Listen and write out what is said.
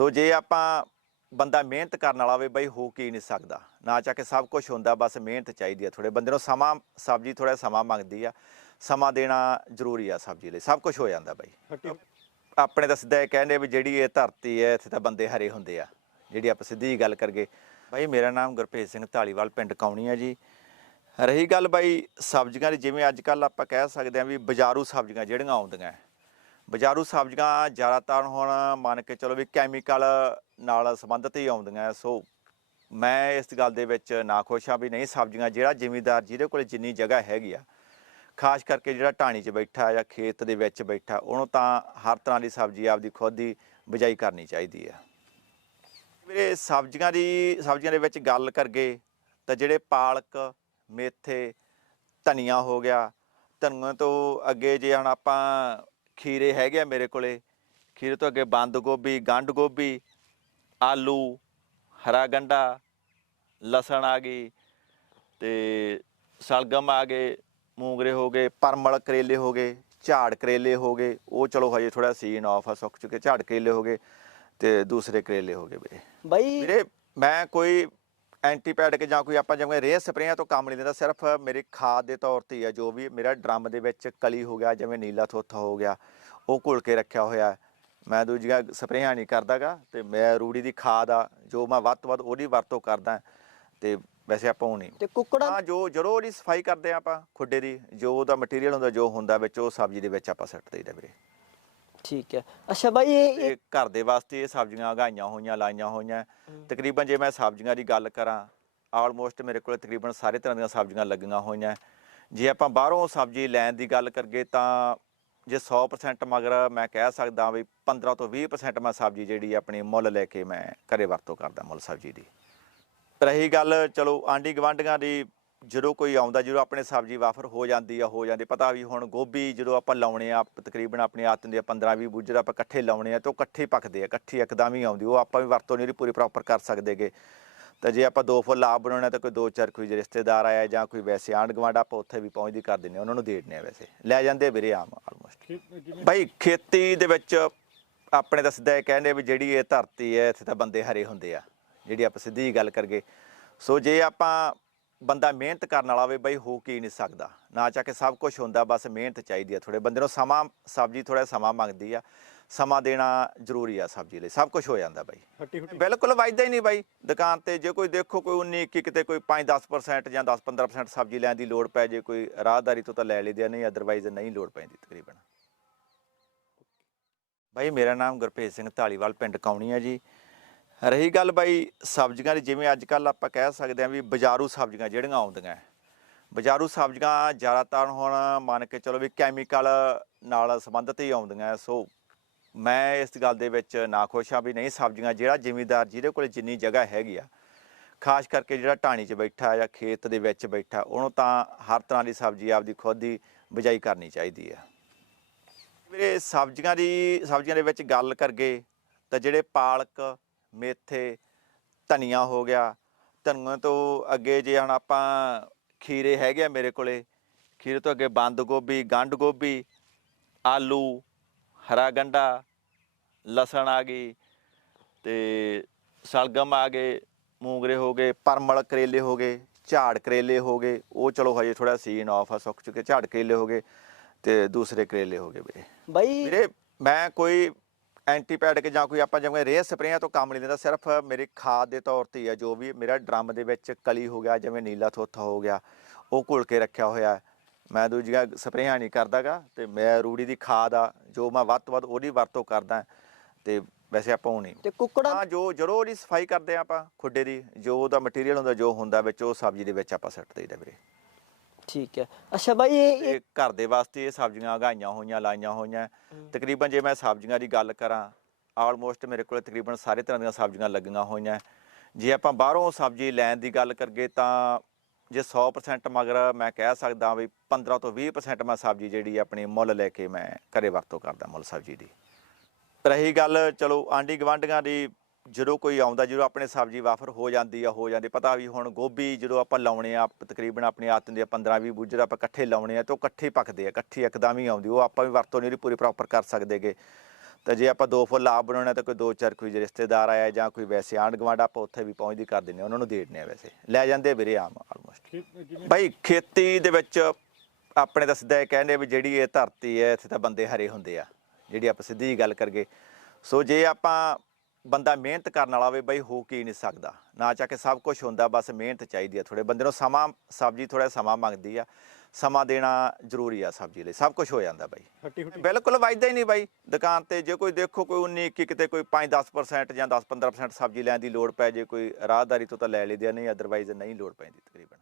ਸੋ ਜੇ ਆਪਾਂ ਬੰਦਾ ਮਿਹਨਤ ਕਰਨ ਵਾਲਾ ਹੋਵੇ ਬਈ ਹੋ ਕੀ ਨਹੀਂ ਸਕਦਾ। ਨਾ ਚਾ ਕੇ ਸਭ ਕੁਝ ਹੁੰਦਾ ਬਸ ਮਿਹਨਤ ਚਾਹੀਦੀ ਆ ਥੋੜੇ ਬੰਦੇ ਨੂੰ ਸਮਾਂ ਸਬਜ਼ੀ ਥੋੜਾ ਸਮਾਂ ਮੰਗਦੀ ਆ। ਸਮਾਂ ਦੇਣਾ ਜ਼ਰੂਰੀ ਆ ਸਬਜ਼ੀ ਲਈ। ਸਭ ਕੁਝ ਹੋ ਜਾਂਦਾ ਬਾਈ। ਆਪਣੇ ਤਾਂ ਸਿੱਧਾ ਇਹ ਕਹਿੰਦੇ ਵੀ ਜਿਹੜੀ ਇਹ ਧਰਤੀ ਹੈ ਇੱਥੇ ਤਾਂ ਬੰਦੇ ਹਰੇ ਹੁੰਦੇ ਆ। ਜਿਹੜੀ ਆਪਾਂ ਸਿੱਧੀ ਗੱਲ ਕਰਗੇ ਬਾਈ ਮੇਰਾ ਨਾਮ ਗੁਰਪ੍ਰੀਤ ਸਿੰਘ ਢਾਲੀਵਾਲ ਪਿੰਡ ਕੌਣੀ ਆ ਜੀ। ਰਹੀ ਗੱਲ ਬਾਈ ਸਬਜ਼ੀਆਂ ਦੀ ਜਿਵੇਂ ਅੱਜ ਕੱਲ ਆਪਾਂ ਕਹਿ ਸਕਦੇ ਆ ਵੀ ਬਾਜ਼ਾਰੂ ਸਬਜ਼ੀਆਂ ਜਿਹੜੀਆਂ ਆਉਂਦੀਆਂ। ਬਜ਼ਾਰੂ ਸਬਜ਼ੀਆਂ ਜ਼ਿਆਦਾਤਰ ਹੁਣ ਮੰਨ ਕੇ ਚਲੋ ਵੀ ਕੈਮੀਕਲ ਨਾਲ ਸੰਬੰਧਿਤ ਹੀ ਆਉਂਦੀਆਂ, ਸੋ ਮੈਂ ਇਸ ਗੱਲ ਦੇ ਵਿੱਚ ਨਾ ਖੁਸ਼ ਆ ਵੀ ਨਹੀਂ, ਸਬਜ਼ੀਆਂ ਜਿਹੜਾ ਜ਼ਿਮੀਦਾਰ ਜਿਹਦੇ ਕੋਲ ਜਿੰਨੀ ਜਗ੍ਹਾ ਹੈਗੀ ਆ, ਖਾਸ ਕਰਕੇ ਜਿਹੜਾ ਢਾਣੀ 'ਚ ਬੈਠਾ ਜਾਂ ਖੇਤ ਦੇ ਵਿੱਚ ਬੈਠਾ, ਉਹਨੂੰ ਤਾਂ ਹਰ ਤਰ੍ਹਾਂ ਦੀ ਸਬਜ਼ੀ ਆਪਦੀ ਖੁਦ ਦੀ ਬਿਜਾਈ ਕਰਨੀ ਚਾਹੀਦੀ ਆ। ਵੀਰੇ, ਸਬਜ਼ੀਆਂ ਦੀ, ਸਬਜ਼ੀਆਂ ਦੇ ਵਿੱਚ ਗੱਲ ਕਰਗੇ ਤਾਂ ਜਿਹੜੇ ਪਾਲਕ, ਮੇਥੇ, ਧਨੀਆ ਹੋ ਗਿਆ, ਧਨੀਆ ਤੋਂ ਅੱਗੇ ਜੇ ਹੁਣ ਆਪਾਂ ਖੀਰੇ ਹੈਗੇ ਆ ਮੇਰੇ ਕੋਲੇ। ਖੀਰੇ ਤੋਂ ਅੱਗੇ ਬੰਦ ਗੋਭੀ ਗੰਢ ਗੋਭੀ ਆਲੂ ਹਰਾ ਗੰਢਾ ਲਸਣ ਆ ਗਈ ਤੇ ਸਲਗਮ ਆ ਗਏ ਮੂੰਗਰੇ ਹੋ ਗਏ ਪਰਮਲ ਕਰੇਲੇ ਹੋ ਗਏ ਝਾੜ ਕਰੇਲੇ ਹੋ ਗਏ। ਉਹ ਚਲੋ ਹਜੇ ਥੋੜਾ ਸੀਨ ਆਫ ਆ ਸੁੱਕ ਚੁੱਕੇ ਝਾੜ ਕਰੇਲੇ ਹੋ ਗਏ ਤੇ ਦੂਸਰੇ ਕਰੇਲੇ ਹੋ ਗਏ ਵੀਰੇ ਬਾਈ ਵੀਰੇ ਮੈਂ ਕੋਈ ਐਂਟੀਬਾਇਓਟਿਕ ਜਾਂ ਕੋਈ ਆਪਾਂ ਜਿਵੇਂ ਰੇਹ ਸਪਰੇਆਂ ਤੋਂ ਕੰਮ ਨਹੀਂ ਲੈਂਦਾ ਸਿਰਫ ਮੇਰੀ ਖਾਦ ਦੇ ਤੌਰ ਤੇ ਹੀ ਆ ਜੋ ਵੀ ਮੇਰਾ ਡਰਮ ਦੇ ਵਿੱਚ ਕਲੀ ਹੋ ਗਿਆ ਜਿਵੇਂ ਨੀਲਾ ਥੋਥਾ ਹੋ ਗਿਆ ਉਹ ਘੁਲ ਕੇ ਰੱਖਿਆ ਹੋਇਆ। ਮੈਂ ਦੂਜੀਆਂ ਸਪਰੇਆਂ ਨਹੀਂ ਕਰਦਾਗਾ ਤੇ ਮੈਂ ਰੂੜੀ ਦੀ ਖਾਦ ਆ ਜੋ ਮੈਂ ਵੱਧ ਤੋਂ ਵੱਧ ਉਹਦੀ ਵਰਤੋਂ ਕਰਦਾ ਤੇ ਵੈਸੇ ਆਪਾਂ ਉਹ ਨਹੀਂ ਤੇ ਕੁੱਕੜਾਂ ਹਾਂ ਜੋ ਜਦੋਂ ਉਹਦੀ ਸਫ਼ਾਈ ਕਰਦੇ ਆਪਾਂ ਖੁੱਡੇ ਦੀ ਜੋ ਉਹਦਾ ਮਟੀਰੀਅਲ ਹੁੰਦਾ ਜੋ ਹੁੰਦਾ ਵਿੱਚ ਉਹ ਸਬਜ਼ੀ ਦੇ ਵਿੱਚ ਆਪਾਂ ਸਿੱਟ ਦੇਈਦਾ ਵੀਰੇ ਠੀਕ ਹੈ। ਅੱਛਾ ਬਾਈ ਇਹ ਇਹ ਘਰ ਦੇ ਵਾਸਤੇ ਇਹ ਸਬਜ਼ੀਆਂ ਉਗਾਈਆਂ ਹੋਈਆਂ ਲਾਈਆਂ ਹੋਈਆਂ। ਤਕਰੀਬਨ ਜੇ ਮੈਂ ਸਬਜ਼ੀਆਂ ਦੀ ਗੱਲ ਕਰਾਂ ਆਲਮੋਸਟ ਮੇਰੇ ਕੋਲ ਤਕਰੀਬਨ ਸਾਰੇ ਤਰ੍ਹਾਂ ਦੀਆਂ ਸਬਜ਼ੀਆਂ ਲੱਗੀਆਂ ਹੋਈਆਂ। ਜੇ ਆਪਾਂ ਬਾਹਰੋਂ ਸਬਜ਼ੀ ਲੈਣ ਦੀ ਗੱਲ ਕਰਗੇ ਤਾਂ ਜੇ 100% ਮਗਰ ਮੈਂ ਕਹਿ ਸਕਦਾ ਵੀ 15 ਤੋਂ 20% ਮੈਂ ਸਬਜ਼ੀ ਜਿਹੜੀ ਆਪਣੀ ਮੁੱਲ ਲੈ ਕੇ ਮੈਂ ਘਰੇ ਵਰਤੋਂ ਕਰਦਾ ਮੁੱਲ ਸਬਜ਼ੀ ਦੀ। ਰਹੀ ਗੱਲ ਚਲੋ ਆਂਢੀ ਗਵਾਂਢੀਆਂ ਦੀ ਜਦੋਂ ਕੋਈ ਆਉਂਦਾ ਜਦੋਂ ਆਪਣੇ ਸਬਜ਼ੀ ਵਾਫਰ ਹੋ ਜਾਂਦੀ ਆ ਹੋ ਜਾਂਦੀ ਪਤਾ ਵੀ ਹੁਣ ਗੋਭੀ ਜਦੋਂ ਆਪਾਂ ਲਾਉਣੇ ਆ ਤਕਰੀਬਨ ਆਪਣੀ ਆਦਤ ਹੁੰਦੀ ਆ 15 20 ਬੂਜਰ ਆਪਾਂ ਇਕੱਠੇ ਲਾਉਣੇ ਆ ਤੇ ਉਹ ਇਕੱਠੇ ਪੱਕਦੇ ਆ ਇਕੱਠੀ ਇੱਕਦਮ ਹੀ ਆਉਂਦੀ ਉਹ ਆਪਾਂ ਵੀ ਵਰਤੋਂ ਨਹੀਂ ਪੂਰੀ ਪ੍ਰੋਪਰ ਕਰ ਸਕਦੇਗੇ ਤਾਂ ਜੇ ਆਪਾਂ ਦੋ ਫੁੱਲ ਆਪ ਬਣਾਉਣਾ ਤਾਂ ਕੋਈ ਦੋ ਚਾਰ ਕੋਈ ਰਿਸ਼ਤੇਦਾਰ ਆਇਆ ਜਾਂ ਕੋਈ ਵੈਸੇ ਆਂਢ ਗੁਆਂਢ ਆਪਾਂ ਉੱਥੇ ਵੀ ਪਹੁੰਚਦੀ ਕਰ ਦਿੰਦੇ ਆ ਉਹਨਾਂ ਨੂੰ ਦੇ ਦਿੰਦੇ ਆ ਵੈਸੇ। ਲੈ ਜਾਂਦੇ ਵੀਰੇ ਆਮ ਆਲਮੋਸਟ ਬਾਈ ਖੇਤੀ ਦੇ ਵਿੱਚ ਆਪਣੇ ਤਾਂ ਸਿੱਧਾ ਇਹ ਕਹਿੰਦੇ ਵੀ ਜਿਹੜੀ ਇਹ ਧਰਤੀ ਹੈ ਇੱਥੇ ਤਾਂ ਬੰਦੇ ਹਰੇ ਹੁੰਦੇ ਆ ਜਿਹੜੀ ਆਪਾਂ ਸਿੱਧੀ ਗੱਲ ਕਰਗੇ ਸੋ ਜੇ ਆਪਾਂ ਬੰਦਾ ਮਿਹਨਤ ਕਰਨ ਵਾਲਾ ਹੋਵੇ ਬਈ ਹੋ ਕੀ ਨਹੀਂ ਸਕਦਾ। ਨਾ ਚਾ ਕੇ ਸਭ ਕੁਝ ਹੁੰਦਾ ਬਸ ਮਿਹਨਤ ਚਾਹੀਦੀ ਆ ਥੋੜੇ ਬੰਦੇ ਨੂੰ ਸਮਾਂ ਸਬਜ਼ੀ ਥੋੜਾ ਸਮਾਂ ਮੰਗਦੀ ਆ। ਸਮਾਂ ਦੇਣਾ ਜ਼ਰੂਰੀ ਆ ਸਬਜ਼ੀ ਲਈ। ਸਭ ਕੁਝ ਹੋ ਜਾਂਦਾ ਬਾਈ। ਬਿਲਕੁਲ ਵਾਜਦਾ ਹੀ ਨਹੀਂ ਬਾਈ। ਦੁਕਾਨ ਤੇ ਜੇ ਕੋਈ ਦੇਖੋ ਕੋਈ 19 21 ਕਿਤੇ ਕੋਈ 5-10% ਜਾਂ 10-15% ਸਬਜ਼ੀ ਲੈਣ ਦੀ ਲੋੜ ਪੈ ਜੇ ਕੋਈ ਰਾਹਦਾਰੀ ਤੋਂ ਤਾਂ ਲੈ ਲਈਦੇ ਨਹੀਂ ਅਦਰਵਾਈਜ਼ ਨਹੀਂ ਲੋੜ ਪੈਂਦੀ ਤਕਰੀਬਨ। ਬਾਈ ਮੇਰਾ ਨਾਮ ਗੁਰਪ੍ਰੀਤ ਸਿੰਘ ਢਾਲੀਵਾਲ ਪਿੰਡ ਕੌਣੀ ਆ ਜੀ। ਰਹੀ ਗੱਲ ਬਾਈ ਸਬਜ਼ੀਆਂ ਦੀ, ਜਿਵੇਂ ਅੱਜ ਕੱਲ ਆਪਾਂ ਕਹਿ ਸਕਦੇ ਆ ਵੀ ਬਾਜ਼ਾਰੂ ਸਬਜ਼ੀਆਂ ਜਿਹੜੀਆਂ ਆਉਂਦੀਆਂ ਬਾਜ਼ਾਰੂ ਸਬਜ਼ੀਆਂ ਜ਼ਿਆਦਾਤਰ ਹੁਣ ਮੰਨ ਕੇ ਚਲੋ ਵੀ ਕੈਮੀਕਲ ਨਾਲ ਸੰਬੰਧਿਤ ਹੀ ਆਉਂਦੀਆਂ ਸੋ ਮੈਂ ਇਸ ਗੱਲ ਦੇ ਵਿੱਚ ਨਾ ਖੁਸ਼ ਆ ਵੀ ਨਹੀਂ, ਸਬਜ਼ੀਆਂ ਜਿਹੜਾ ਜ਼ਿਮੀਦਾਰ ਜਿਹਦੇ ਕੋਲ ਜਿੰਨੀ ਜਗ੍ਹਾ ਹੈਗੀ ਆ, ਖਾਸ ਕਰਕੇ ਜਿਹੜਾ ਢਾਣੀ 'ਚ ਬੈਠਾ ਜਾਂ ਖੇਤ ਦੇ ਵਿੱਚ ਬੈਠਾ, ਉਹਨੂੰ ਤਾਂ ਹਰ ਤਰ੍ਹਾਂ ਦੀ ਸਬਜ਼ੀ ਆਪਦੀ ਖੁਦ ਦੀ ਬਿਜਾਈ ਕਰਨੀ ਚਾਹੀਦੀ ਆ ਵੀਰੇ ਸਬਜ਼ੀਆਂ ਦੀ, ਸਬਜ਼ੀਆਂ ਦੇ ਵਿੱਚ ਗੱਲ ਕਰਗੇ ਤਾਂ ਜਿਹੜੇ ਪਾਲਕ ਮੇਥੇ ਧਨੀਆ ਹੋ ਗਿਆ। ਧਨੀਆ ਤੋਂ ਅੱਗੇ ਜੇ ਹੁਣ ਆਪਾਂ ਖੀਰੇ ਹੈਗੇ ਆ ਮੇਰੇ ਕੋਲੇ ਖੀਰੇ ਤੋਂ ਅੱਗੇ ਬੰਦ ਗੋਭੀ ਗੰਢ ਗੋਭੀ ਆਲੂ ਹਰਾ ਗੰਢਾ ਲਸਣ ਆ ਗਈ ਤੇ ਸਲਗਮ ਆ ਗਏ ਮੂੰਗਰੇ ਹੋ ਗਏ ਪਰਮਲ ਕਰੇਲੇ ਹੋ ਗਏ ਝਾੜ ਕਰੇਲੇ ਹੋ ਗਏ ਉਹ ਚਲੋ ਹਜੇ ਥੋੜਾ ਸੀਨ ਆਫ ਆ ਸੁੱਕ ਚੁੱਕੇ ਝਾੜ ਕਰੇਲੇ ਹੋ ਗਏ ਤੇ ਦੂਸਰੇ ਕਰੇਲੇ ਹੋ ਗਏ ਵੀਰੇ। ਬਾਈ ਵੀਰੇ ਮੈਂ ਕੋਈ ਐਂਟੀਬਾਇਓਟਿਕ ਜਾਂ ਕੋਈ ਆਪਾਂ ਜਿਵੇਂ ਰੇਹ ਸਪਰੇਆਂ ਤੋਂ ਕੰਮ ਨਹੀਂ ਲੈਂਦਾ ਸਿਰਫ ਮੇਰੀ ਖਾਦ ਦੇ ਤੌਰ ਤੇ ਹੀ ਆ ਜੋ ਵੀ ਮੇਰਾ ਡਰਮ ਦੇ ਵਿੱਚ ਕਲੀ ਹੋ ਗਿਆ ਜਿਵੇਂ ਨੀਲਾ ਥੋਥਾ ਹੋ ਗਿਆ ਉਹ ਘੁਲ ਕੇ ਰੱਖਿਆ ਹੋਇਆ। ਮੈਂ ਦੂਜੀਆਂ ਸਪਰੇਆਂ ਨਹੀਂ ਕਰਦਾਗਾ ਤੇ ਮੈਂ ਰੂੜੀ ਦੀ ਖਾਦ ਆ ਜੋ ਮੈਂ ਵੱਧ ਤੋਂ ਵੱਧ ਉਹਦੀ ਵਰਤੋਂ ਕਰਦਾ ਤੇ ਵੈਸੇ ਆਪਾਂ ਉਹ ਨਹੀਂ ਤੇ ਕੁੱਕੜਾਂ ਹਾਂ ਜੋ ਜਦੋਂ ਉਹਦੀ ਸਫ਼ਾਈ ਕਰਦੇ ਆ ਆਪਾਂ ਖੁੱਡੇ ਦੀ ਜੋ ਉਹਦਾ ਮਟੀਰੀਅਲ ਹੁੰਦਾ ਜੋ ਹੁੰਦਾ ਵਿੱਚ ਉਹ ਸਬਜ਼ੀ ਦੇ ਵਿੱਚ ਆਪਾਂ ਸਿੱਟ ਦੇਈਦਾ ਵੀਰੇ ਠੀਕ ਹੈ। ਅੱਛਾ ਬਾਈ ਇਹ ਘਰ ਦੇ ਵਾਸਤੇ ਇਹ ਸਬਜ਼ੀਆਂ ਉਗਾਈਆਂ ਹੋਈਆਂ ਲਾਈਆਂ ਹੋਈਆਂ। ਤਕਰੀਬਨ ਜੇ ਮੈਂ ਸਬਜ਼ੀਆਂ ਦੀ ਗੱਲ ਕਰਾਂ ਆਲਮੋਸਟ ਮੇਰੇ ਕੋਲ ਤਕਰੀਬਨ ਸਾਰੇ ਤਰ੍ਹਾਂ ਦੀਆਂ ਸਬਜ਼ੀਆਂ ਲੱਗੀਆਂ ਹੋਈਆਂ। ਜੇ ਆਪਾਂ ਬਾਹਰੋਂ ਸਬਜ਼ੀ ਲੈਣ ਦੀ ਗੱਲ ਕਰਗੇ ਤਾਂ ਜੇ 100% ਮਗਰ ਮੈਂ ਕਹਿ ਸਕਦਾ ਵੀ 15 ਤੋਂ 20% ਮੈਂ ਸਬਜ਼ੀ ਜਿਹੜੀ ਆਪਣੀ ਮੁੱਲ ਲੈ ਕੇ ਮੈਂ ਘਰੇ ਵਰਤੋਂ ਕਰਦਾ ਮੁੱਲ ਸਬਜ਼ੀ ਦੀ। ਰਹੀ ਗੱਲ ਚਲੋ ਆਂਢੀ ਗਵਾਂਢੀਆਂ ਦੀ ਜਦੋਂ ਕੋਈ ਆਉਂਦਾ ਜਦੋਂ ਆਪਣੇ ਸਬਜ਼ੀ ਵਾਫਰ ਹੋ ਜਾਂਦੀ ਆ ਹੋ ਜਾਂਦੀ ਪਤਾ ਵੀ ਹੁਣ ਗੋਭੀ ਜਦੋਂ ਆਪਾਂ ਲਾਉਣੇ ਆ ਤਕਰੀਬਨ ਆਪਣੀ ਆਦਤ ਹੁੰਦੀ ਆ 15 20 ਬੂਜਰ ਆਪਾਂ ਇਕੱਠੇ ਲਾਉਣੇ ਆ ਤੇ ਉਹ ਇਕੱਠੇ ਪੱਕਦੇ ਆ ਇਕੱਠੀ ਇੱਕਦਮ ਹੀ ਆਉਂਦੀ ਉਹ ਆਪਾਂ ਵੀ ਵਰਤੋਂ ਨਹੀਂ ਉਹਦੀ ਪੂਰੀ ਪ੍ਰੋਪਰ ਕਰ ਸਕਦੇਗੇ ਤਾਂ ਜੇ ਆਪਾਂ ਦੋ ਫੁੱਲ ਆਪ ਬਣਾਉਣਾ ਤਾਂ ਕੋਈ ਦੋ ਚਾਰ ਕੋਈ ਰਿਸ਼ਤੇਦਾਰ ਆਇਆ ਜਾਂ ਕੋਈ ਵੈਸੇ ਆਂਢ ਗੁਆਂਢ ਆਪਾਂ ਉੱਥੇ ਵੀ ਪਹੁੰਚਦੀ ਕਰ ਦਿੰਦੇ ਹਾਂ, ਉਹਨਾਂ ਨੂੰ ਦੇ ਦਿੰਦੇ ਆ ਵੈਸੇ। ਲੈ ਜਾਂਦੇ ਵੀਰੇ ਆਮ ਆਲਮੋਸਟ ਬਾਈ ਖੇਤੀ ਦੇ ਵਿੱਚ ਆਪਣੇ ਤਾਂ ਸਿੱਧਾ ਇਹ ਕਹਿੰਦੇ ਵੀ ਜਿਹੜੀ ਇਹ ਧਰਤੀ ਹੈ ਇੱਥੇ ਤਾਂ ਬੰਦੇ ਹਰੇ ਹੁੰਦੇ ਆ ਜਿਹੜੀ ਆਪਾਂ ਸਿੱਧੀ ਗੱਲ ਕਰਗੇ ਸੋ ਜੇ ਆਪਾਂ ਬੰਦਾ ਮਿਹਨਤ ਕਰਨ ਵਾਲਾ ਹੋਵੇ ਬਈ ਹੋ ਕੀ ਨਹੀਂ ਸਕਦਾ। ਨਾ ਚਾ ਕੇ ਸਭ ਕੁਝ ਹੁੰਦਾ ਬਸ ਮਿਹਨਤ ਚਾਹੀਦੀ ਆ ਥੋੜੇ ਬੰਦੇ ਨੂੰ ਸਮਾਂ ਸਬਜ਼ੀ ਥੋੜਾ ਸਮਾਂ ਮੰਗਦੀ ਆ। ਸਮਾਂ ਦੇਣਾ ਜ਼ਰੂਰੀ ਆ ਸਬਜ਼ੀ ਲਈ। ਸਭ ਕੁਝ ਹੋ ਜਾਂਦਾ ਬਾਈ। ਬਿਲਕੁਲ ਵਾਜਦਾ ਹੀ ਨਹੀਂ ਬਾਈ। ਦੁਕਾਨ ਤੇ ਜੇ ਕੋਈ ਦੇਖੋ ਕੋਈ 19 21 ਕਿਤੇ ਕੋਈ 5-10% ਜਾਂ 10-15% ਸਬਜ਼ੀ ਲੈਣ ਦੀ ਲੋੜ ਪੈ ਜੇ ਕੋਈ ਰਾਹਦਾਰੀ ਤੋਂ ਤਾਂ ਲੈ ਲਈਦੀ ਨਹੀਂ ਅਦਰਵਾਈਜ਼ ਨਹੀਂ ਲੋੜ ਪੈਂਦੀ ਤਕਰੀਬਨ।